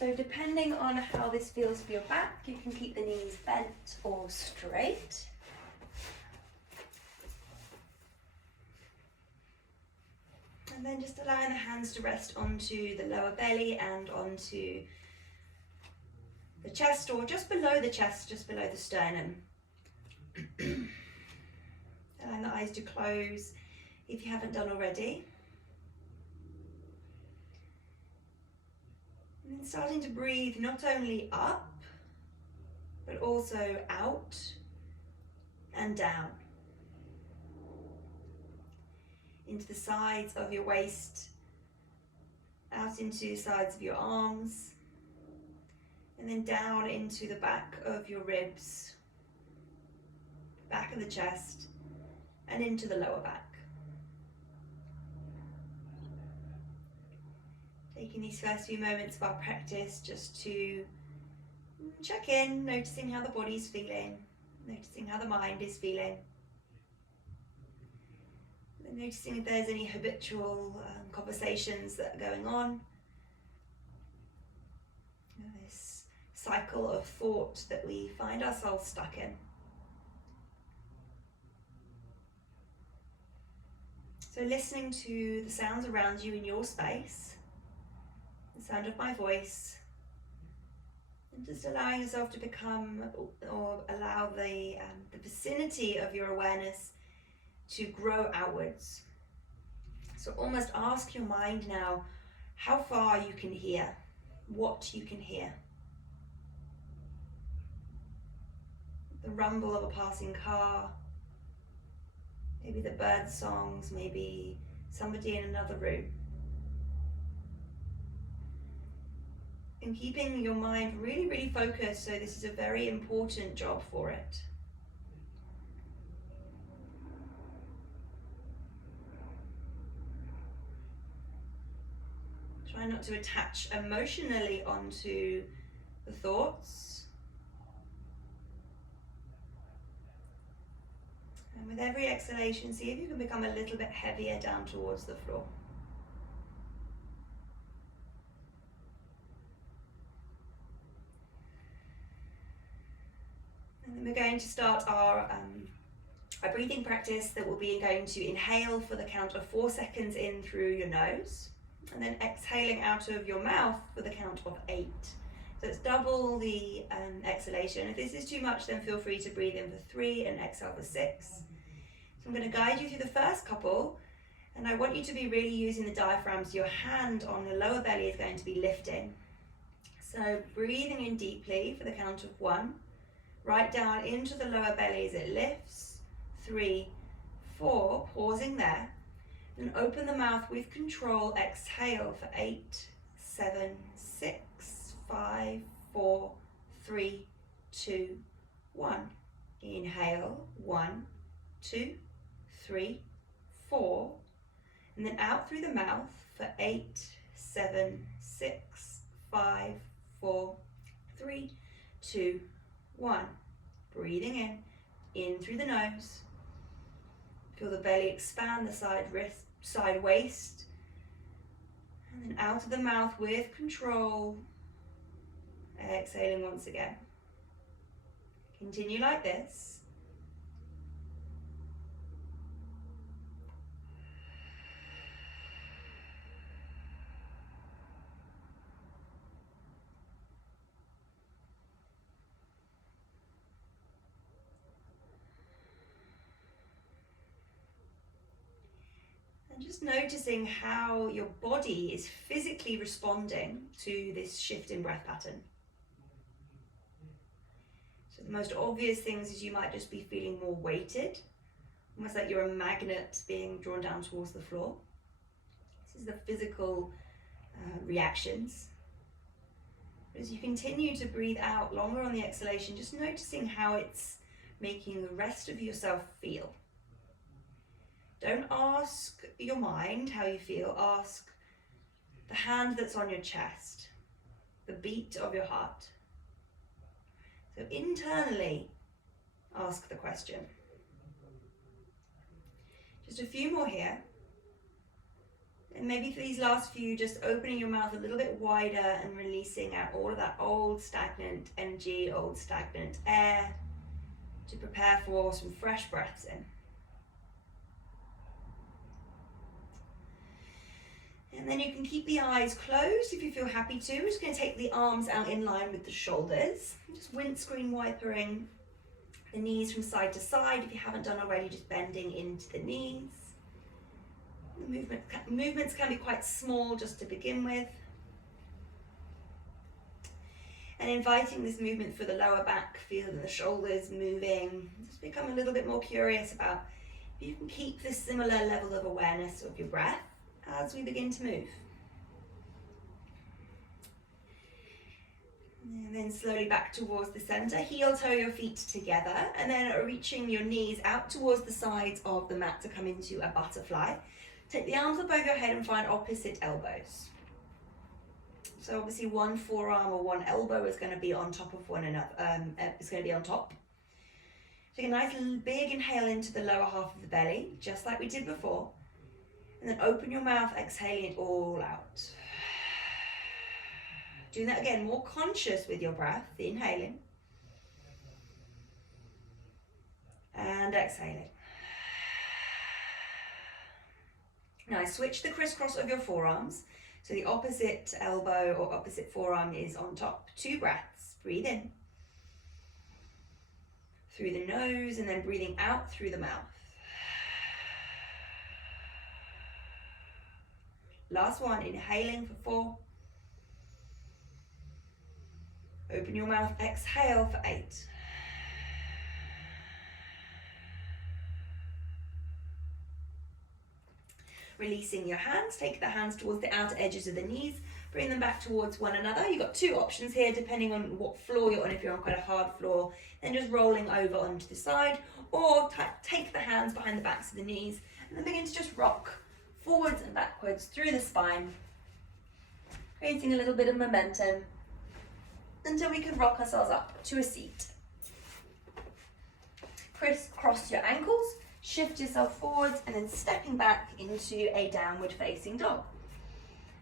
So depending on how this feels for your back, you can keep the knees bent or straight. And then just allowing the hands to rest onto the lower belly and onto the chest, or just below the chest, just below the sternum. Allowing the eyes to close if you haven't done already. And then starting to breathe not only up, but also out and down. Into the sides of your waist, out into the sides of your arms, and then down into the back of your ribs, back of the chest, and into the lower back. Taking these first few moments of our practice just to check in, noticing how the body's feeling, noticing how the mind is feeling. And noticing if there's any habitual conversations that are going on. This cycle of thought that we find ourselves stuck in. So listening to the sounds around you in your space, the sound of my voice, and just allowing yourself to become, or allow the vicinity of your awareness to grow outwards. So almost ask your mind now how far you can hear, what you can hear. The rumble of a passing car, maybe the bird songs, maybe somebody in another room. And keeping your mind really, really focused, so this is a very important job for it. Try not to attach emotionally onto the thoughts. And with every exhalation, see if you can become a little bit heavier down towards the floor. And then we're going to start our breathing practice that will be going to inhale for the count of 4 seconds in through your nose, and then exhaling out of your mouth for the count of 8. So it's double the exhalation. If this is too much, then feel free to breathe in for 3 and exhale for 6. So I'm going to guide you through the first couple, and I want you to be really using the diaphragm, so your hand on the lower belly is going to be lifting. So breathing in deeply for the count of 1, right down into the lower belly as it lifts, 3, 4, pausing there. And open the mouth with control, exhale for 8, 7, 6, 5, 4, 3, 2, 1. Inhale, 1, 2, 3, 4. And then out through the mouth for 8, 7, 6, 5, 4, 3, 2, 1. Breathing in through the nose. Feel the belly expand, the side waist, and then out of the mouth with control, exhaling once again. Continue like this. Just noticing how your body is physically responding to this shift in breath pattern. So the most obvious things is you might just be feeling more weighted, almost like you're a magnet being drawn down towards the floor. This is the physical reactions. As you continue to breathe out longer on the exhalation, just noticing how it's making the rest of yourself feel. Don't ask your mind how you feel, ask the hand that's on your chest, the beat of your heart. So internally, ask the question. Just a few more here. And maybe for these last few, just opening your mouth a little bit wider and releasing out all of that old stagnant energy, old stagnant air, to prepare for some fresh breaths in. And then you can keep the eyes closed if you feel happy to. We're just going to take the arms out in line with the shoulders. Just windscreen wipering the knees from side to side. If you haven't done already, just bending into the knees. The movements can be quite small just to begin with. And inviting this movement for the lower back, feeling the shoulders moving. Just become a little bit more curious about if you can keep this similar level of awareness of your breath as we begin to move. And then slowly back towards the center, heel toe your feet together, and then reaching your knees out towards the sides of the mat to come into a butterfly. Take the arms above your head and find opposite elbows. So obviously one forearm or one elbow is going to be on top of one another, it's going to be on top. Take a nice big inhale into the lower half of the belly, just like we did before. And then open your mouth, exhaling it all out. Doing that again, more conscious with your breath, the inhaling. And exhaling. Now switch the crisscross of your forearms. So the opposite elbow or opposite forearm is on top. 2 breaths. Breathe in. Through the nose and then breathing out through the mouth. Last one, inhaling for 4. Open your mouth, exhale for 8. Releasing your hands, take the hands towards the outer edges of the knees, bring them back towards one another. You've got 2 options here depending on what floor you're on. If you're on quite a hard floor, then just rolling over onto the side, or take the hands behind the backs of the knees and then begin to just rock forwards and backwards through the spine, creating a little bit of momentum until we can rock ourselves up to a seat. Crisscross your ankles, shift yourself forwards, and then stepping back into a downward facing dog.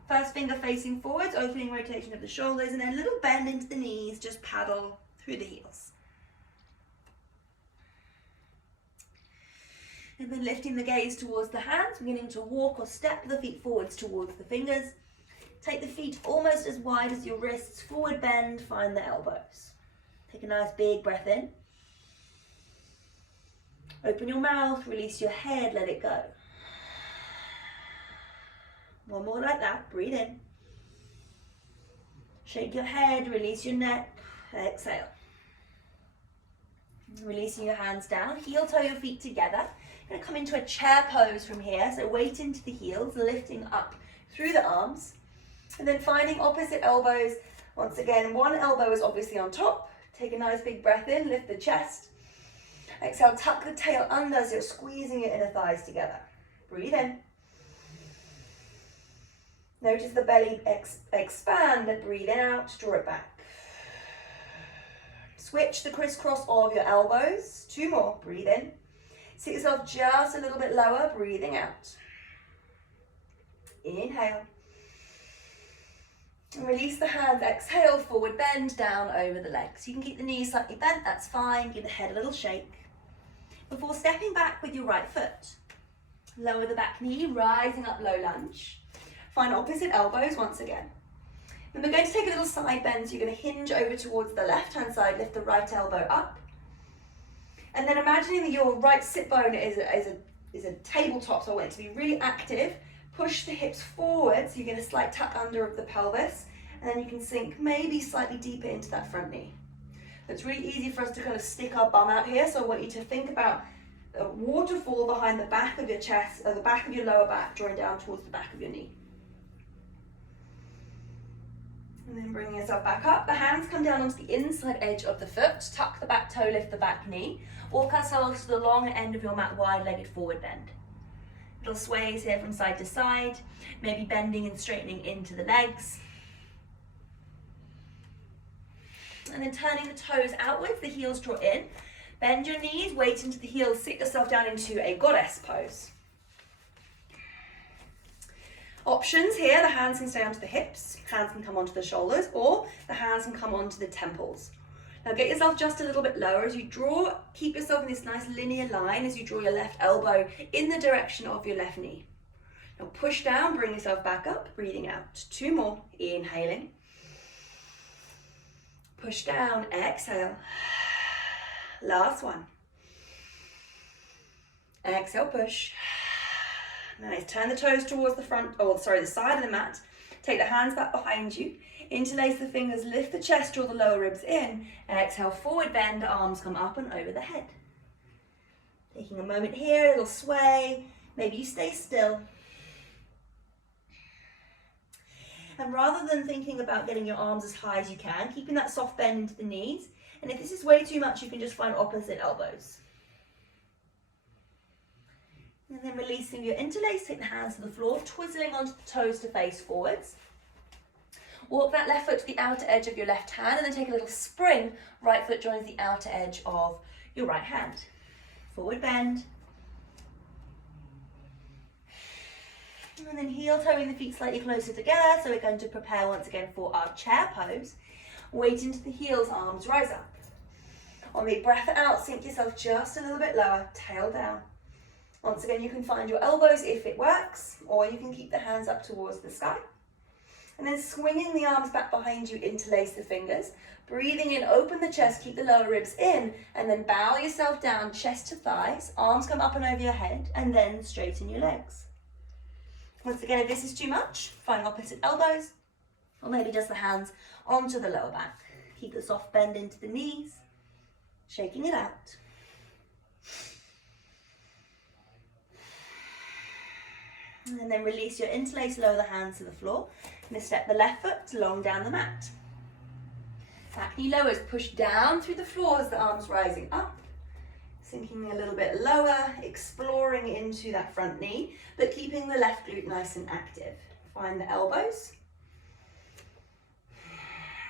First finger facing forwards, opening rotation of the shoulders, and then a little bend into the knees, just paddle through the heels. And then lifting the gaze towards the hands, beginning to walk or step the feet forwards towards the fingers. Take the feet almost as wide as your wrists, forward bend, find the elbows. Take a nice big breath in. Open your mouth, release your head, let it go. One more like that, breathe in. Shake your head, release your neck, exhale. Releasing your hands down, heel toe your feet together. Going to come into a chair pose from here, so weight into the heels, lifting up through the arms, and then finding opposite elbows. Once again, one elbow is obviously on top. Take a nice big breath in, lift the chest. Exhale, tuck the tail under as you're squeezing your inner thighs together. Breathe in. Notice the belly expand, and breathe out, draw it back. Switch the crisscross of your elbows. 2 more, breathe in. Sit yourself just a little bit lower, breathing out. Inhale. And release the hands, exhale, forward bend, down over the legs. You can keep the knees slightly bent, that's fine. Give the head a little shake. Before stepping back with your right foot, lower the back knee, rising up low lunge. Find opposite elbows once again. Then we're going to take a little side bend, so you're going to hinge over towards the left-hand side, lift the right elbow up. And then imagining that your right sit bone is a tabletop, so I want it to be really active. Push the hips forward, so you get a slight tuck under of the pelvis, and then you can sink maybe slightly deeper into that front knee. It's really easy for us to kind of stick our bum out here, so I want you to think about a waterfall behind the back of your chest, or the back of your lower back, drawing down towards the back of your knee. And then bringing yourself back up. The hands come down onto the inside edge of the foot. Tuck the back toe, lift the back knee. Walk ourselves to the long end of your mat, wide-legged forward bend. Little sways here from side to side, maybe bending and straightening into the legs. And then turning the toes outwards, the heels draw in. Bend your knees, weight into the heels, sit yourself down into a goddess pose. Options here, the hands can stay onto the hips, hands can come onto the shoulders, or the hands can come onto the temples. Now get yourself just a little bit lower as you draw, keep yourself in this nice linear line as you draw your left elbow in the direction of your left knee. Now push down, bring yourself back up, breathing out. 2 more, inhaling. Push down, exhale. Last one. Exhale, push. Nice, turn the toes towards the side of the mat. Take the hands back behind you. Interlace the fingers, lift the chest, draw the lower ribs in. Exhale, forward bend, arms come up and over the head. Taking a moment here, a little sway. Maybe you stay still. And rather than thinking about getting your arms as high as you can, keeping that soft bend into the knees. And if this is way too much, you can just find opposite elbows. And then releasing your interlace, take the hands to the floor, twizzling onto the toes to face forwards. Walk that left foot to the outer edge of your left hand and then take a little spring. Right foot joins the outer edge of your right hand. Forward bend. And then heel toeing the feet slightly closer together. So we're going to prepare once again for our chair pose. Weight into the heels, arms rise up. On the breath out, sink yourself just a little bit lower, tail down. Once again, you can find your elbows if it works, or you can keep the hands up towards the sky. And then swinging the arms back behind you, interlace the fingers. Breathing in, open the chest, keep the lower ribs in, and then bow yourself down, chest to thighs, arms come up and over your head, and then straighten your legs. Once again, if this is too much, find opposite elbows, or maybe just the hands onto the lower back. Keep the soft bend into the knees, shaking it out. And then release your interlace, lower the hands to the floor. And step the left foot long down the mat. Back knee lowers, push down through the floor as the arms rising up. Sinking a little bit lower, exploring into that front knee, but keeping the left glute nice and active. Find the elbows.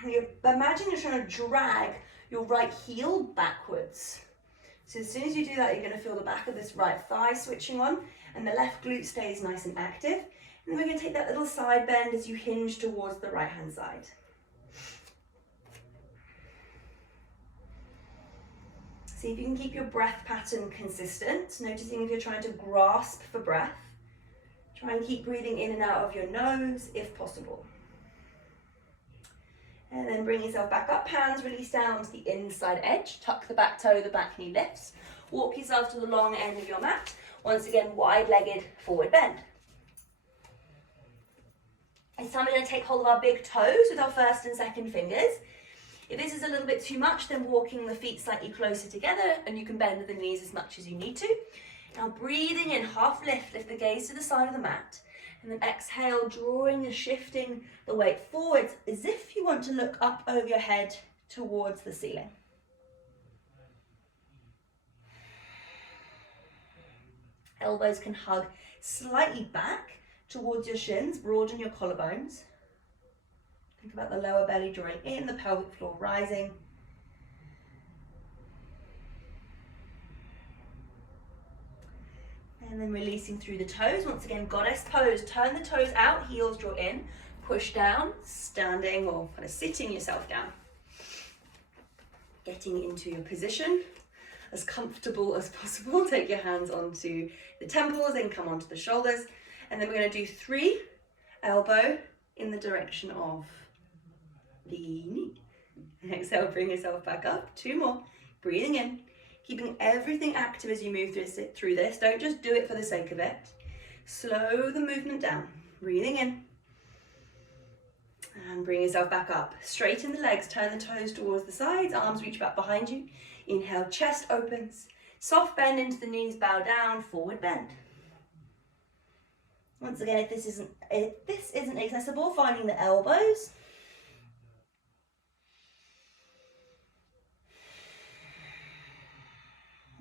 Imagine you're trying to drag your right heel backwards. So as soon as you do that, you're going to feel the back of this right thigh switching on, and the left glute stays nice and active. And then we're going to take that little side bend as you hinge towards the right hand side. See if you can keep your breath pattern consistent, noticing if you're trying to grasp for breath. Try and keep breathing in and out of your nose if possible. And then bring yourself back up, hands release down to the inside edge, tuck the back toe, the back knee lifts. Walk yourself to the long end of your mat. Once again, wide-legged forward bend. It's time we're going to take hold of our big toes with our first and second fingers. If this is a little bit too much, then walking the feet slightly closer together, and you can bend the knees as much as you need to. Now breathing in, half lift the gaze to the side of the mat. And then exhale, drawing and shifting the weight forwards as if you want to look up over your head towards the ceiling. Elbows can hug slightly back towards your shins, broaden your collarbones. Think about the lower belly drawing in, the pelvic floor rising. And then releasing through the toes. Once again, goddess pose. Turn the toes out, heels draw in. Push down, standing or kind of sitting yourself down. Getting into your position as comfortable as possible. Take your hands onto the temples and come onto the shoulders. And then we're going to do 3 elbow in the direction of the knee. Exhale, bring yourself back up. 2 more. Breathing in. Keeping everything active as you move through this. Don't just do it for the sake of it. Slow the movement down. Breathing in. And bring yourself back up. Straighten the legs. Turn the toes towards the sides. Arms reach back behind you. Inhale, chest opens. Soft bend into the knees. Bow down. Forward bend. Once again, if this isn't accessible, finding the elbows.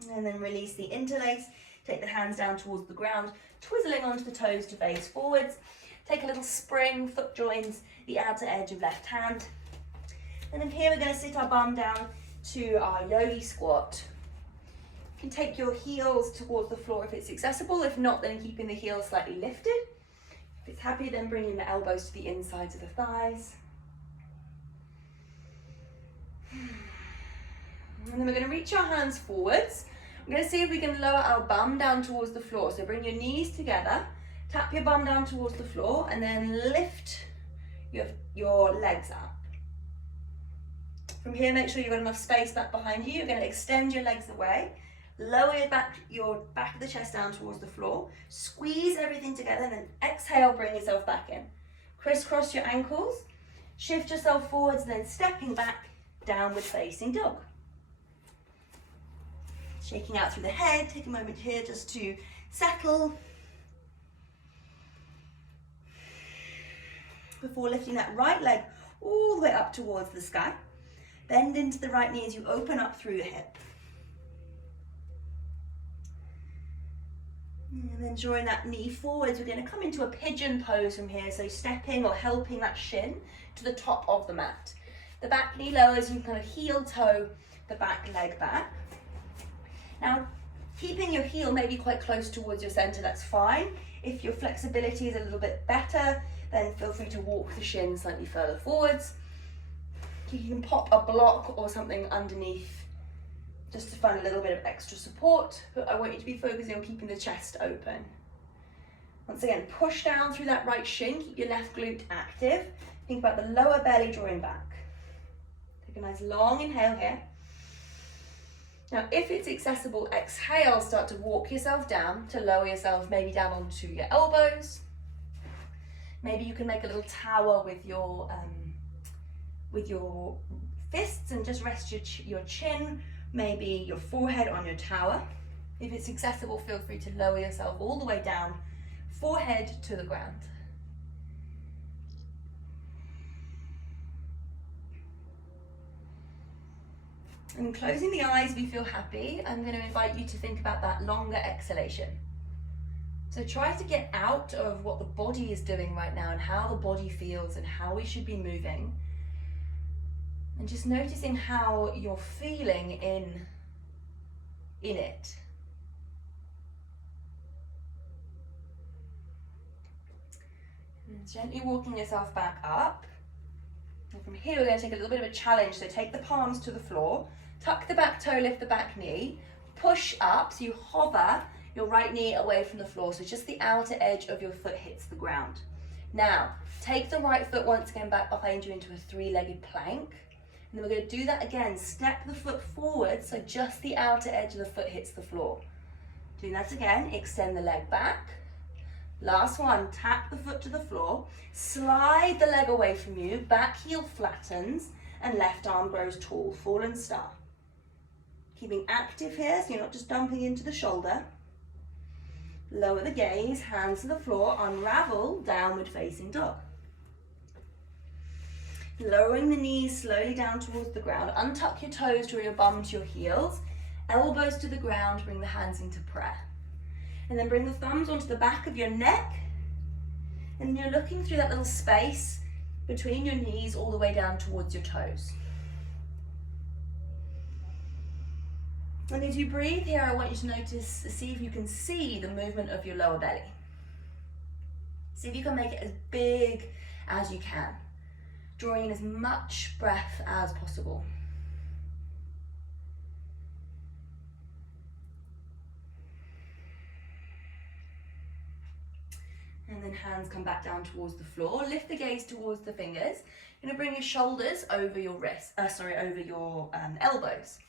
And then release the interlace. Take the hands down towards the ground, twizzling onto the toes to face forwards. Take a little spring, foot joins the outer edge of left hand. And then here we're going to sit our bum down to our yogi squat. You can take your heels towards the floor if it's accessible. If not, then keeping the heels slightly lifted. If it's happy, then bringing the elbows to the insides of the thighs. And then we're going to reach our hands forwards. We're going to see if we can lower our bum down towards the floor. So bring your knees together, tap your bum down towards the floor, and then lift your legs up. From here, make sure you've got enough space back behind you. You're going to extend your legs away. Lower your back of the chest down towards the floor. Squeeze everything together, and then exhale, bring yourself back in. Crisscross your ankles. Shift yourself forwards, and then stepping back, downward facing dog. Shaking out through the head. Take a moment here just to settle. Before lifting that right leg all the way up towards the sky. Bend into the right knee as you open up through your hip. And then drawing that knee forwards, we're going to come into a pigeon pose from here. So stepping or helping that shin to the top of the mat. The back knee lowers, you kind of heel toe the back leg back. Now, keeping your heel maybe quite close towards your center, that's fine. If your flexibility is a little bit better, then feel free to walk the shin slightly further forwards. You can pop a block or something underneath just to find a little bit of extra support, but I want you to be focusing on keeping the chest open. Once again, push down through that right shin, keep your left glute active. Think about the lower belly drawing back. Take a nice long inhale here. Now, if it's accessible, exhale, start to walk yourself down to lower yourself maybe down onto your elbows. Maybe you can make a little tower with your fists and just rest your chin, maybe your forehead on your tower. If it's accessible, feel free to lower yourself all the way down, forehead to the ground. And closing the eyes, we feel happy. I'm going to invite you to think about that longer exhalation. So try to get out of what the body is doing right now and how the body feels and how we should be moving. And just noticing how you're feeling in it. And gently walking yourself back up. And from here, we're going to take a little bit of a challenge. So take the palms to the floor, tuck the back toe, lift the back knee, push up. So you hover your right knee away from the floor. So just the outer edge of your foot hits the ground. Now, take the right foot once again back behind you into a three-legged plank. And then we're going to do that again. Step the foot forward so just the outer edge of the foot hits the floor. Doing that again, extend the leg back. Last one, tap the foot to the floor, slide the leg away from you, back heel flattens, and left arm grows tall, fallen star. Keeping active here, so you're not just dumping into the shoulder. Lower the gaze, hands to the floor, unravel, downward facing dog. Lowering the knees slowly down towards the ground, untuck your toes, draw your bum to your heels, elbows to the ground, bring the hands into prayer. And then bring the thumbs onto the back of your neck. And you're looking through that little space between your knees all the way down towards your toes. And as you breathe here, I want you to see if you can see the movement of your lower belly. See if you can make it as big as you can, drawing in as much breath as possible. And then hands come back down towards the floor. Lift the gaze towards the fingers. You're going to bring your shoulders over your elbows.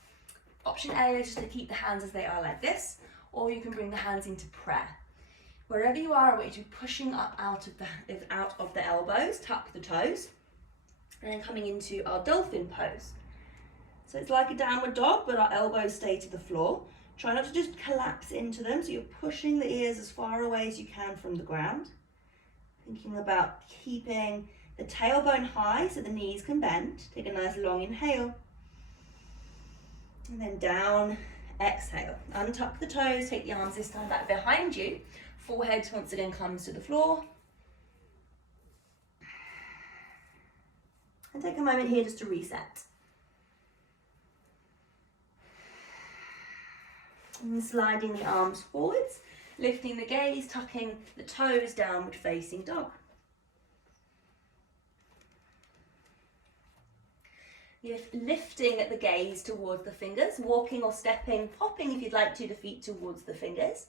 Option A is just to keep the hands as they are like this, or you can bring the hands into prayer. Wherever you are, I want you to be pushing up out of the elbows, tuck the toes, and then coming into our dolphin pose. So it's like a downward dog, but our elbows stay to the floor. Try not to just collapse into them, so you're pushing the ears as far away as you can from the ground. Thinking about keeping the tailbone high so the knees can bend. Take a nice long inhale. And then down, exhale. Untuck the toes, take the arms this time back behind you. Forehead once again comes to the floor. And take a moment here just to reset. And sliding the arms forwards, Lifting the gaze, tucking the toes, downward facing dog. Lifting the gaze towards the fingers, walking or stepping, popping if you'd like to, the feet towards the fingers.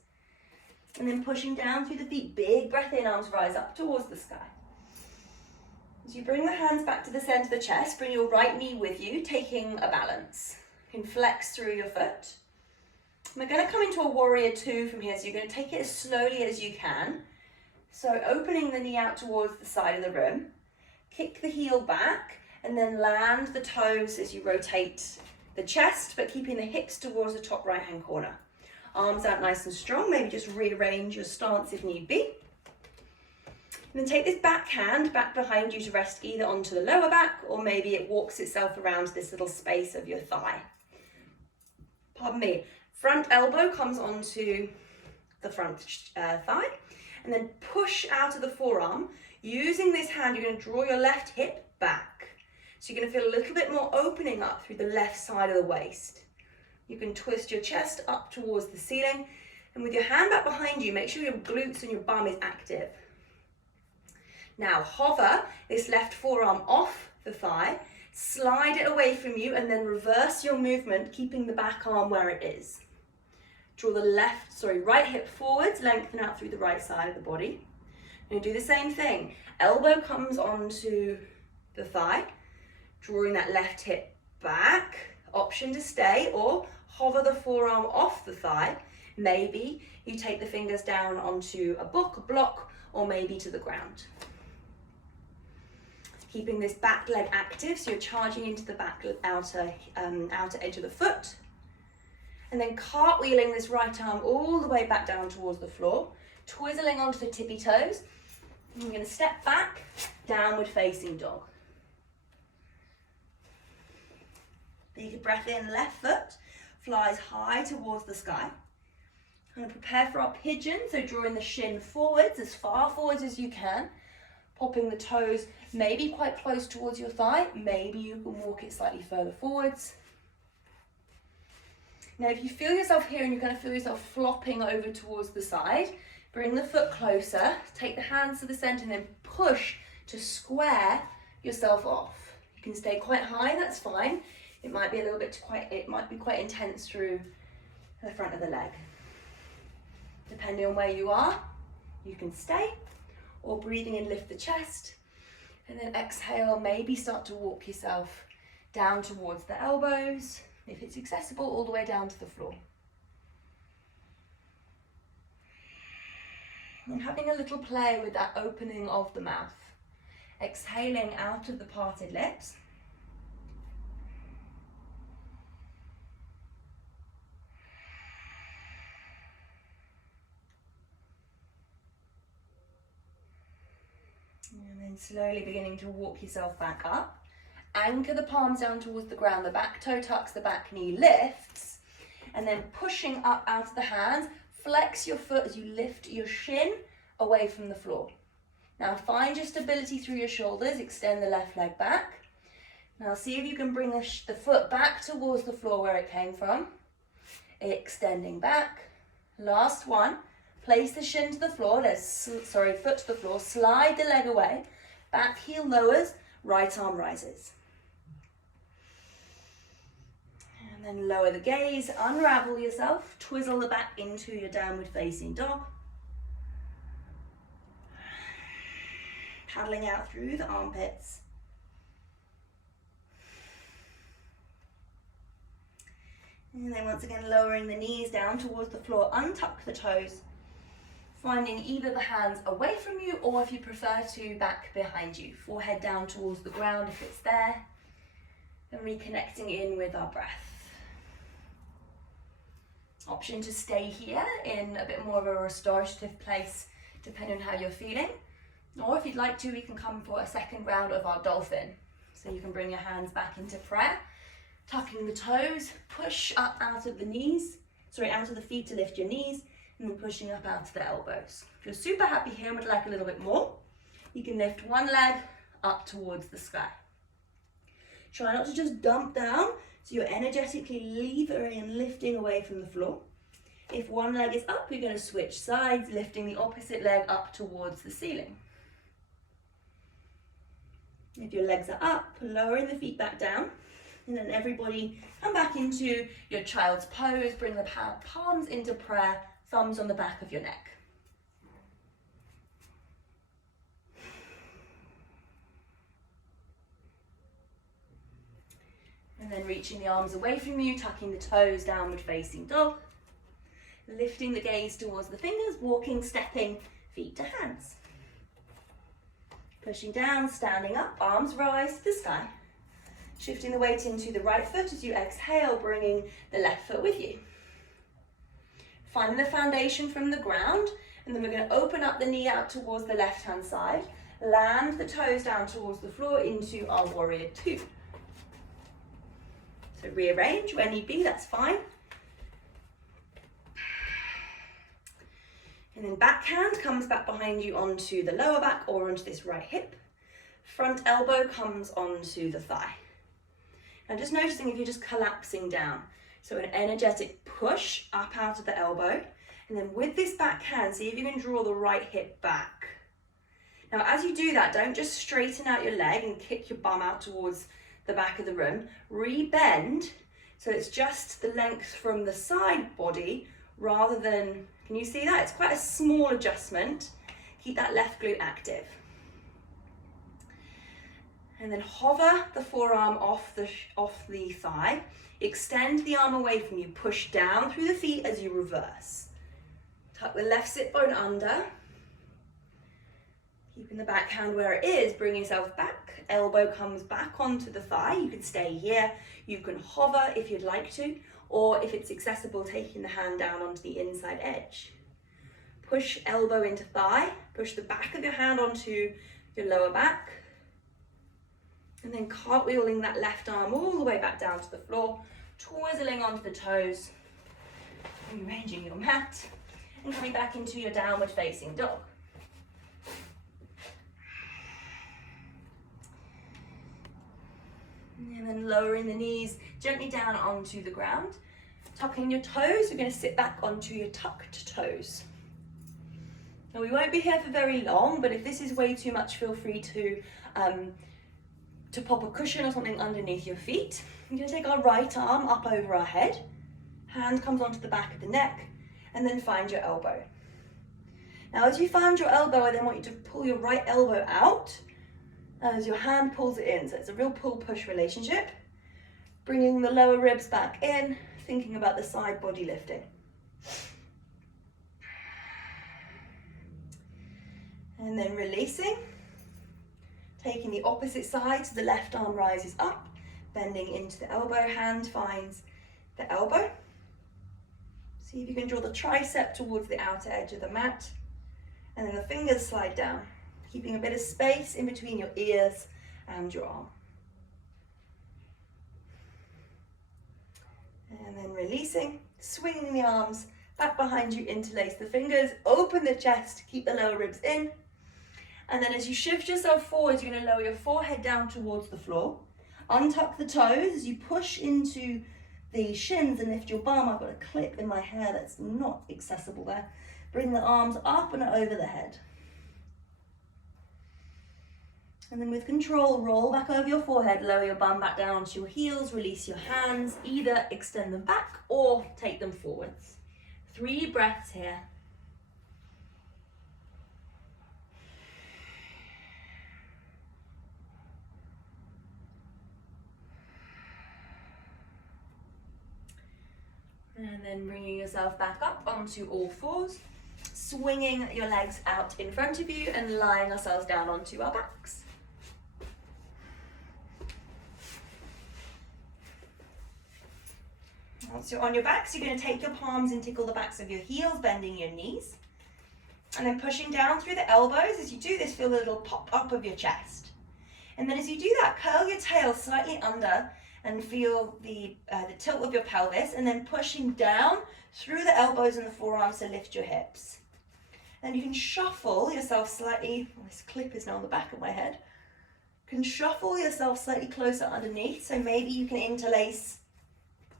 And then pushing down through the feet, big breath in, arms rise up towards the sky. As you bring the hands back to the center of the chest, bring your right knee with you, taking a balance. You can flex through your foot. We're going to come into a warrior two from here, so you're going to take it as slowly as you can. So opening the knee out towards the side of the room, kick the heel back, and then land the toes as you rotate the chest, but keeping the hips towards the top right-hand corner. Arms out nice and strong, maybe just rearrange your stance if need be. And then take this back hand back behind you to rest either onto the lower back, or maybe it walks itself around this little space of your thigh. Pardon me. Front elbow comes onto the front thigh, and then push out of the forearm. Using this hand, you're going to draw your left hip back. So you're going to feel a little bit more opening up through the left side of the waist. You can twist your chest up towards the ceiling, and with your hand back behind you, make sure your glutes and your bum is active. Now hover this left forearm off the thigh, slide it away from you, and then reverse your movement, keeping the back arm where it is. Draw the right hip forwards, lengthen out through the right side of the body. And do the same thing. Elbow comes onto the thigh, drawing that left hip back. Option to stay, or hover the forearm off the thigh. Maybe you take the fingers down onto a book, a block, or maybe to the ground. Keeping this back leg active, so you're charging into the back outer edge of the foot. And then cartwheeling this right arm all the way back down towards the floor, twizzling onto the tippy toes. And you're going to step back, downward facing dog. Big breath in, left foot flies high towards the sky. I'm going to prepare for our pigeon, so drawing the shin forwards, as far forwards as you can. Popping the toes maybe quite close towards your thigh, maybe you can walk it slightly further forwards. Now if you feel yourself here and you're going to feel yourself flopping over towards the side, bring the foot closer, take the hands to the center and then push to square yourself off. You can stay quite high, that's fine. It might be quite intense through the front of the leg. Depending on where you are, you can stay, or breathing in, lift the chest, and then exhale, maybe start to walk yourself down towards the elbows, if it's accessible, all the way down to the floor. And having a little play with that opening of the mouth. Exhaling out of the parted lips. And then slowly beginning to walk yourself back up. Anchor the palms down towards the ground, the back toe tucks, the back knee lifts, and then pushing up out of the hands, flex your foot as you lift your shin away from the floor. Now find your stability through your shoulders, extend the left leg back. Now see if you can bring the foot back towards the floor where it came from, extending back. Last one, place the shin to the floor, foot to the floor, slide the leg away, back heel lowers, right arm rises. And then lower the gaze, unravel yourself, twizzle the back into your downward facing dog. Paddling out through the armpits. And then once again lowering the knees down towards the floor, untuck the toes. Finding either the hands away from you, or if you prefer to, back behind you. Forehead down towards the ground if it's there. And reconnecting in with our breath. Option to stay here in a bit more of a restorative place, depending on how you're feeling. Or if you'd like to, we can come for a second round of our dolphin. So you can bring your hands back into prayer, tucking the toes, push up out of the feet to lift your knees, and then pushing up out to the elbows. If you're super happy here and would like a little bit more, you can lift one leg up towards the sky. Try not to just dump down, so you're energetically levering and lifting away from the floor. If one leg is up, you're going to switch sides, lifting the opposite leg up towards the ceiling. If your legs are up, lowering the feet back down, and then everybody come back into your child's pose. Bring the palms into prayer, thumbs on the back of your neck. And then reaching the arms away from you, tucking the toes, downward facing dog. Lifting the gaze towards the fingers, walking, stepping, feet to hands. Pushing down, standing up, arms rise to the sky. Shifting the weight into the right foot as you exhale, bringing the left foot with you. Finding the foundation from the ground, and then we're going to open up the knee out towards the left-hand side. Land the toes down towards the floor into our warrior two. So rearrange where need be, that's fine. And then backhand comes back behind you onto the lower back or onto this right hip. Front elbow comes onto the thigh. Now just noticing if you're just collapsing down. So an energetic push up out of the elbow. And then with this backhand, see if you can draw the right hip back. Now as you do that, don't just straighten out your leg and kick your bum out towards the back of the room. Re-bend so it's just the length from the side body rather than, can you see that? It's quite a small adjustment. Keep that left glute active. And then hover the forearm off the thigh. Extend the arm away from you. Push down through the feet as you reverse. Tuck the left sit bone under. Keeping the backhand where it is, bring yourself back. Elbow comes back onto the thigh. You can stay here. You can hover if you'd like to, or if it's accessible, taking the hand down onto the inside edge. Push elbow into thigh. Push the back of your hand onto your lower back. And then cartwheeling that left arm all the way back down to the floor, twizzling onto the toes, rearranging your mat, and coming back into your downward facing dog. And then lowering the knees gently down onto the ground. Tucking your toes, you're going to sit back onto your tucked toes. Now we won't be here for very long, but if this is way too much, feel free to pop a cushion or something underneath your feet. We're going to take our right arm up over our head. Hand comes onto the back of the neck, and then find your elbow. Now as you find your elbow, I then want you to pull your right elbow out as your hand pulls it in. So it's a real pull-push relationship. Bringing the lower ribs back in, thinking about the side body lifting. And then releasing. Taking the opposite side, so the left arm rises up, bending into the elbow, hand finds the elbow. See if you can draw the tricep towards the outer edge of the mat, and then the fingers slide down, keeping a bit of space in between your ears and your arm. And then releasing, swinging the arms back behind you, interlace the fingers, open the chest, keep the lower ribs in. And then as you shift yourself forward, you're going to lower your forehead down towards the floor. Untuck the toes as you push into the shins and lift your bum. I've got a clip in my hair that's not accessible there. Bring the arms up and over the head. And then with control, roll back over your forehead, lower your bum back down onto your heels, release your hands, either extend them back or take them forwards. 3 breaths here. And then bringing yourself back up onto all fours, swinging your legs out in front of you and lying ourselves down onto our backs. Once you're on your backs, you're going to take your palms and tickle the backs of your heels, bending your knees. And then pushing down through the elbows. As you do this, feel a little pop up of your chest. And then as you do that, curl your tail slightly under and feel the tilt of your pelvis, and then pushing down through the elbows and the forearms to lift your hips. Then you can shuffle yourself slightly, this clip is now on the back of my head, you can shuffle yourself slightly closer underneath, so maybe you can interlace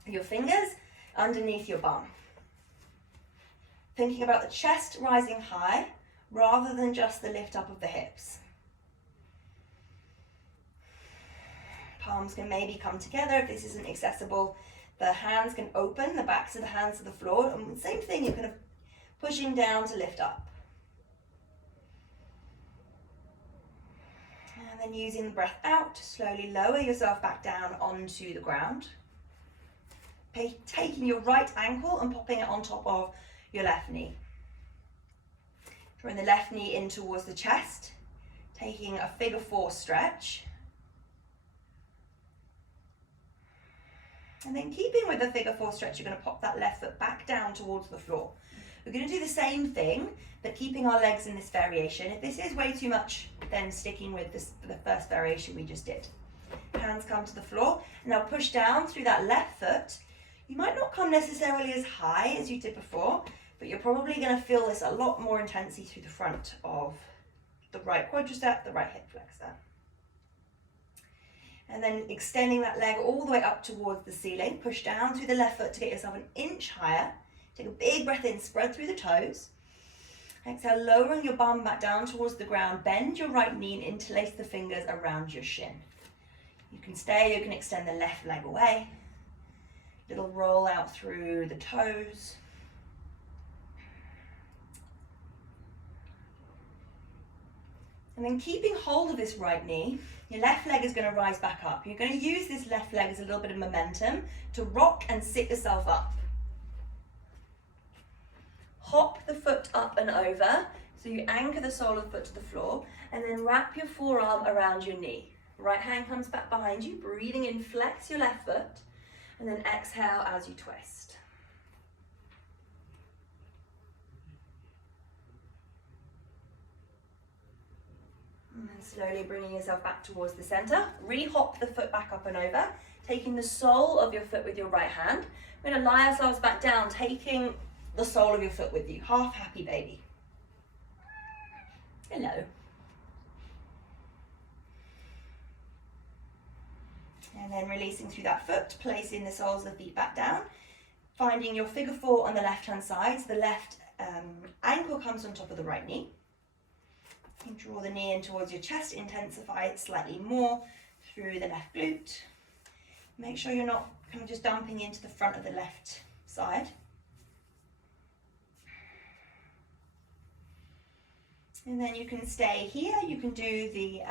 your fingers underneath your bum. Thinking about the chest rising high rather than just the lift up of the hips. Palms can maybe come together if this isn't accessible. The hands can open, the backs of the hands to the floor, and same thing, you're kind of pushing down to lift up. And then using the breath out to slowly lower yourself back down onto the ground. Taking your right ankle and popping it on top of your left knee. Drawing the left knee in towards the chest, taking a figure 4 stretch. And then keeping with the figure 4 stretch, you're going to pop that left foot back down towards the floor. We're going to do the same thing, but keeping our legs in this variation. If this is way too much, then sticking with the first variation we just did. Hands come to the floor, and now push down through that left foot. You might not come necessarily as high as you did before, but you're probably going to feel this a lot more intensely through the front of the right quadricep, the right hip flexor. And then extending that leg all the way up towards the ceiling. Push down through the left foot to get yourself an inch higher. Take a big breath in, spread through the toes. Exhale, lowering your bum back down towards the ground. Bend your right knee and interlace the fingers around your shin. You can stay, you can extend the left leg away. Little roll out through the toes. And then keeping hold of this right knee, your left leg is going to rise back up. You're going to use this left leg as a little bit of momentum to rock and sit yourself up. Hop the foot up and over, so you anchor the sole of the foot to the floor, and then wrap your forearm around your knee. Right hand comes back behind you, breathing in, flex your left foot, and then exhale as you twist. And then slowly bringing yourself back towards the center. Re-hop the foot back up and over, taking the sole of your foot with your right hand. We're going to lie ourselves back down, taking the sole of your foot with you. Half happy baby. Hello. And then releasing through that foot, placing the soles of the feet back down. Finding your figure 4 on the left hand side. So the left ankle comes on top of the right knee. You draw the knee in towards your chest, intensify it slightly more through the left glute. Make sure you're not kind of just dumping into the front of the left side. And then you can stay here. You can do the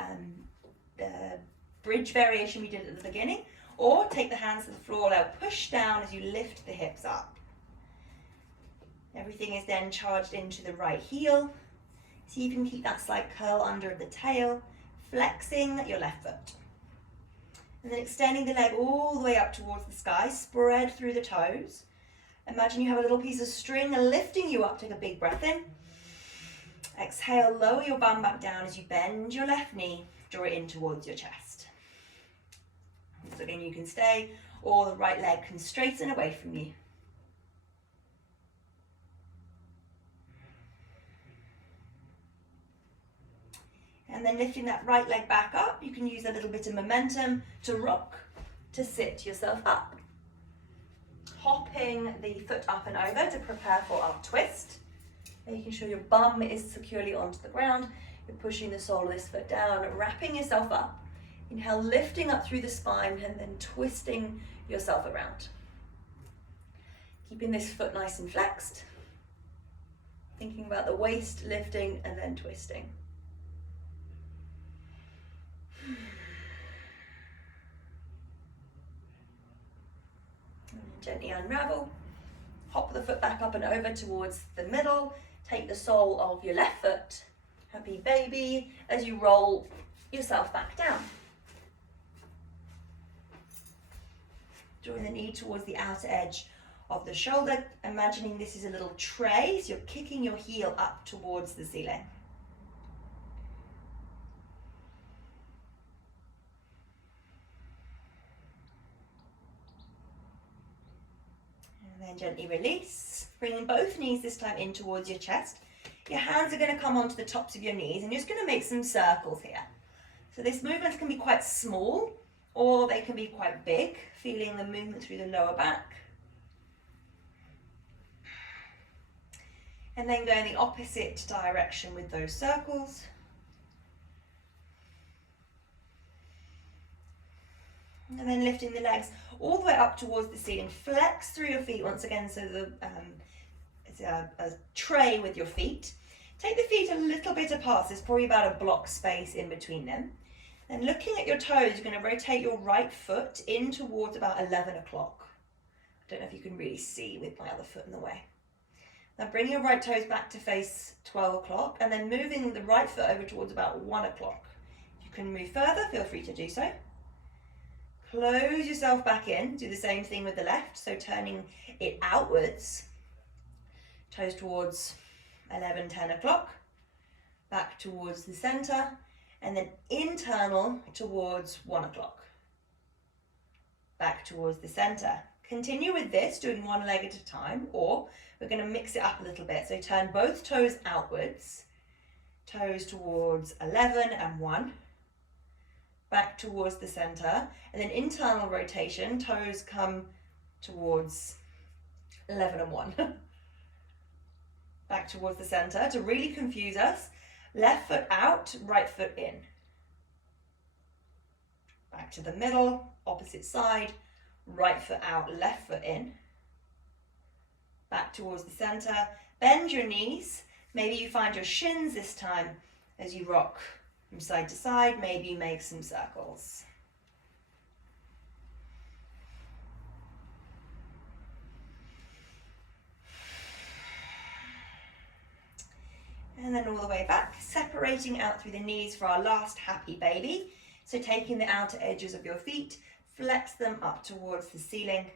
bridge variation we did at the beginning, or take the hands to the floor, now push down as you lift the hips up. Everything is then charged into the right heel. See if you can keep that slight curl under the tail, flexing your left foot. And then extending the leg all the way up towards the sky, spread through the toes. Imagine you have a little piece of string lifting you up. Take a big breath in. Exhale, lower your bum back down as you bend your left knee, draw it in towards your chest. So again, you can stay, or the right leg can straighten away from you. And then lifting that right leg back up, you can use a little bit of momentum to rock, to sit yourself up. Hopping the foot up and over to prepare for our twist. Making sure your bum is securely onto the ground. You're pushing the sole of this foot down, wrapping yourself up. Inhale, lifting up through the spine and then twisting yourself around. Keeping this foot nice and flexed. Thinking about the waist lifting and then twisting. And gently unravel. Hop the foot back up and over towards the middle. Take the sole of your left foot. Happy baby as you roll yourself back down. Drawing the knee towards the outer edge of the shoulder. Imagining this is a little tray, so you're kicking your heel up towards the ceiling. And then gently release. Bringing both knees this time in towards your chest. Your hands are going to come onto the tops of your knees and you're just going to make some circles here. So this movement can be quite small or they can be quite big, feeling the movement through the lower back. And then go in the opposite direction with those circles. And then lifting the legs all the way up towards the ceiling. Flex through your feet once again, so it's a tray with your feet. Take the feet a little bit apart, so there's probably about a block space in between them. Then looking at your toes, you're going to rotate your right foot in towards about 11 o'clock. I don't know if you can really see with my other foot in the way. Now bring your right toes back to face 12 o'clock and then moving the right foot over towards about 1 o'clock. If you can move further, feel free to do so. Close yourself back in. Do the same thing with the left, so turning it outwards. Toes towards 11, 10 o'clock. Back towards the center. And then internal towards 1 o'clock. Back towards the center. Continue with this, doing one leg at a time, or we're going to mix it up a little bit. So turn both toes outwards. Toes towards 11 and 1. Back towards the center, and then internal rotation, toes come towards 11 and 1. Back towards the center. To really confuse us, left foot out, right foot in. Back to the middle, opposite side, right foot out, left foot in. Back towards the center. Bend your knees. Maybe you find your shins this time as you rock from side to side. Maybe you make some circles. And then all the way back, separating out through the knees for our last happy baby. So taking the outer edges of your feet, flex them up towards the ceiling.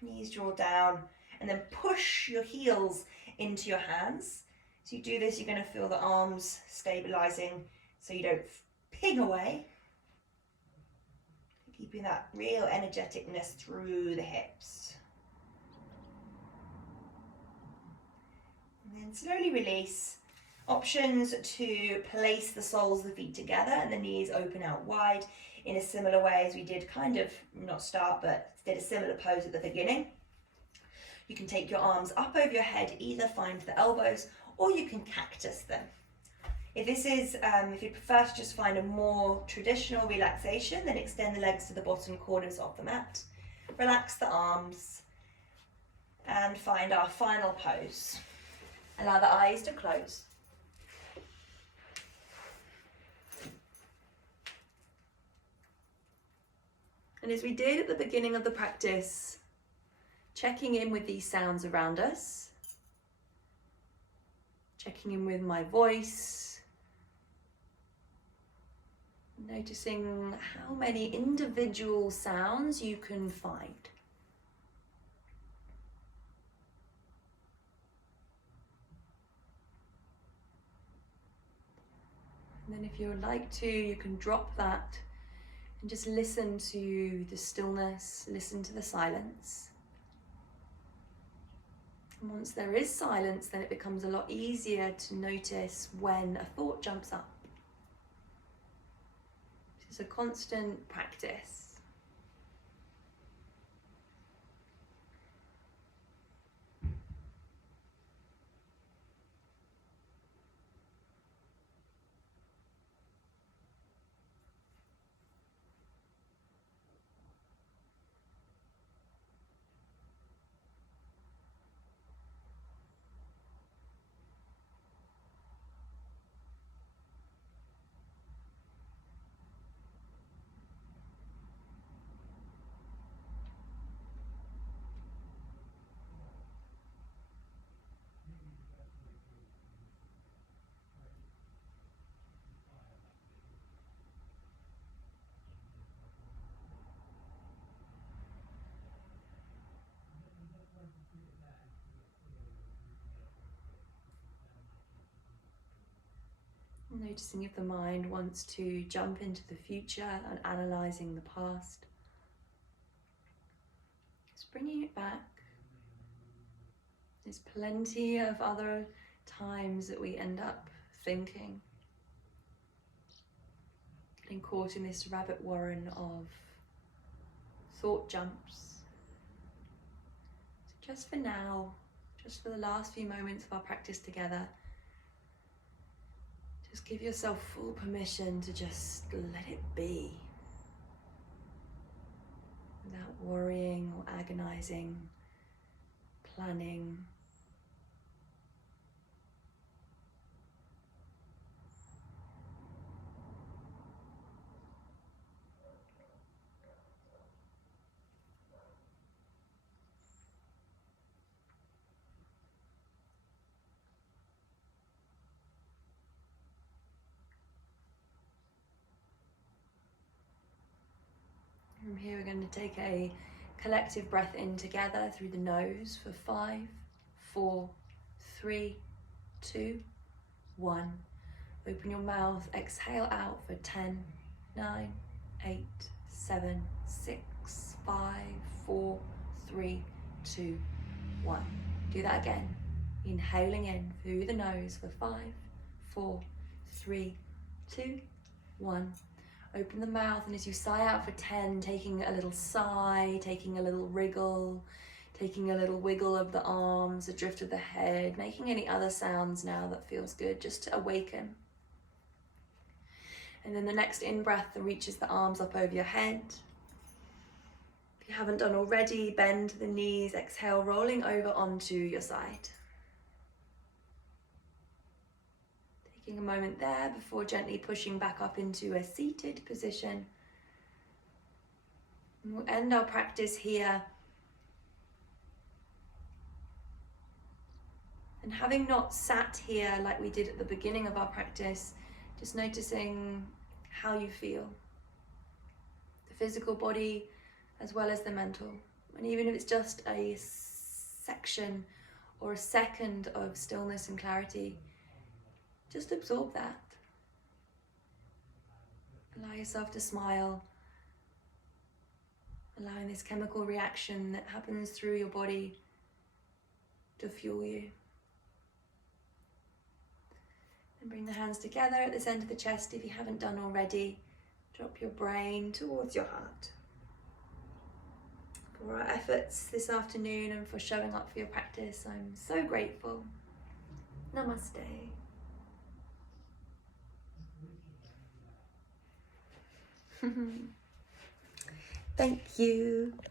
Knees draw down, and then push your heels into your hands. So you do this, you're going to feel the arms stabilizing so you don't ping away. Keeping that real energeticness through the hips. And then slowly release. Options to place the soles of the feet together and the knees open out wide in a similar way as we did did a similar pose at the beginning. You can take your arms up over your head, either find the elbows or you can cactus them. If you prefer to just find a more traditional relaxation, then extend the legs to the bottom corners of the mat. Relax the arms and find our final pose. Allow the eyes to close. And as we did at the beginning of the practice, checking in with these sounds around us, checking in with my voice, noticing how many individual sounds you can find. And then if you would like to, you can drop that and just listen to the stillness, listen to the silence. And once there is silence, then it becomes a lot easier to notice when a thought jumps up. It's a constant practice. Noticing if the mind wants to jump into the future and analysing the past. Just bringing it back. There's plenty of other times that we end up thinking, getting caught in this rabbit warren of thought jumps. So just for now, just for the last few moments of our practice together, just give yourself full permission to just let it be, without worrying or agonizing, planning. From here, we're going to take a collective breath in together through the nose for 5, 4, 3, 2, 1. Open your mouth, exhale out for 10, 9, 8, 7, 6, 5, 4, 3, 2, 1. Do that again. Inhaling in through the nose for 5, 4, 3, 2, 1. Open the mouth, and as you sigh out for 10, taking a little sigh, taking a little wriggle, taking a little wiggle of the arms, a drift of the head, making any other sounds now that feels good, just to awaken. And then the next in-breath reaches the arms up over your head. If you haven't done already, bend the knees, exhale, rolling over onto your side. Taking a moment there before gently pushing back up into a seated position. And we'll end our practice here. And having not sat here like we did at the beginning of our practice, just noticing how you feel. The physical body as well as the mental. And even if it's just a section or a second of stillness and clarity, just absorb that. Allow yourself to smile, allowing this chemical reaction that happens through your body to fuel you. And bring the hands together at the center of the chest if you haven't done already. Drop your brain towards your heart. For our efforts this afternoon and for showing up for your practice, I'm so grateful. Namaste. Thank you.